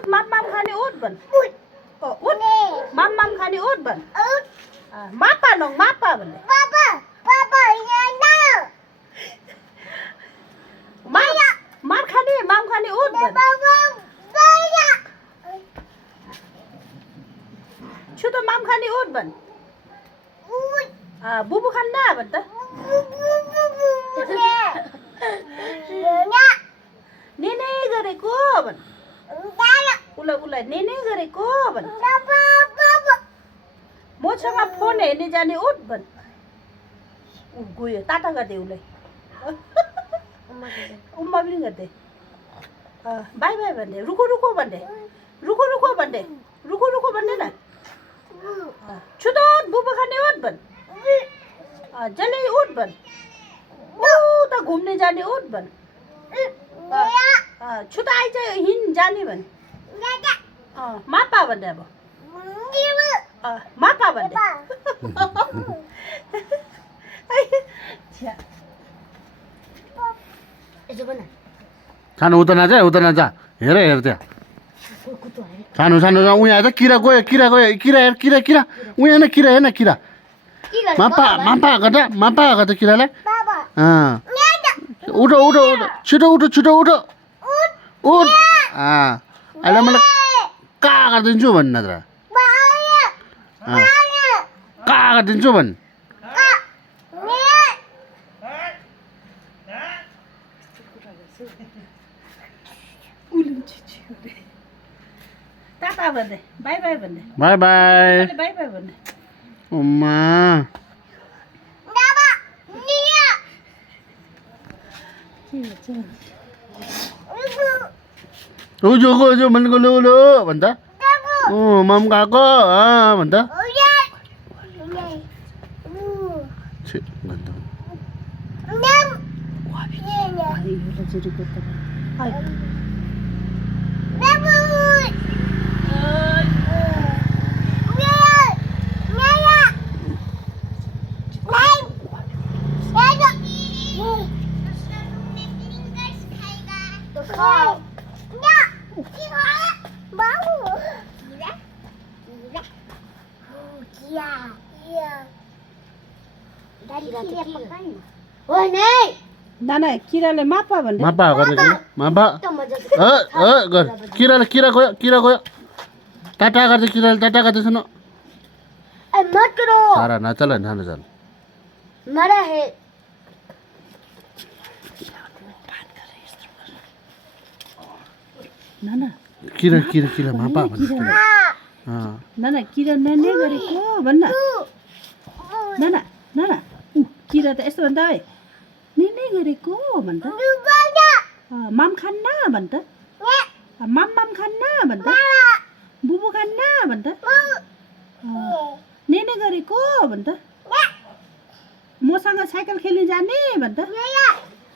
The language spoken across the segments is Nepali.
उठ माम खाने उठ भन उठ माम खाने उठ भन मापा नङ मापा भन्ने माम खाने उठ भन छु त माम खाने उठ भन बुबु खान्न भन त नेने गरेको भन उसलाई नेने गरेको भन मसँग फोन हेर्ने जाने उठ भन गयो टाटा गरिदे उसलाई उम्मा पनि गरिदे बाई बाई भन्दै रुको रुको भन्दै रुको भन्दै न छु त बुबु खाने उठ भन जसले उठ भन त घुम्ने जाने उठ भन छु त आइज हिँड जाने भन मापा भन्दै अब मापा भन्दै सानो उता नजा हेर त्यहाँ सानो उहाँ आएर किरा गयो किरा हेर किरा मापा गर्दा किरालाई उठ छिटो उठ उठ अहिले मलाई का गरिदिन्छु भन् नत्र का गरिदिन्छु भन् टाटा भन्दै बाई बाई भन्दै बाई बाई बाई भन्दै उम्मा उजो भनेको लो भन्छ मम गएको भन्छ नाना किराले मापा भन्दै मापा गर किरा गयो टाटा गर्दै किराले टाटा गर्दै सुन सारा नचल चल नाना किरा मापा नाना किरा नेने गरेको भन्न नाना किरा त यस्तो भन्दा है नेने गरेको भन्छ माम खान्न भन्छ माम खान्न भन्छ बुबु खान्न भन्छ नेने गरेको भन्छ मसँग साइकल खेल्न जाने भन्छ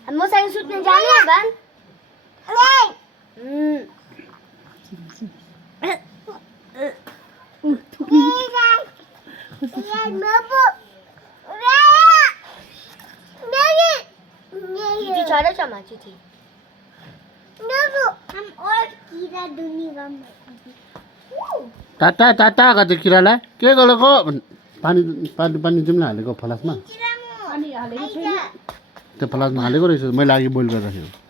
मसँग सुत्न जाने भन् चिठी छ र चमा चिठी टाटा गर्दै किरालाई के गरेको पानी तिमीलाई हालेको फलासमा त्यो फलासमा हालेको रहेछ मैले अघि बोइल गर्दाखेरि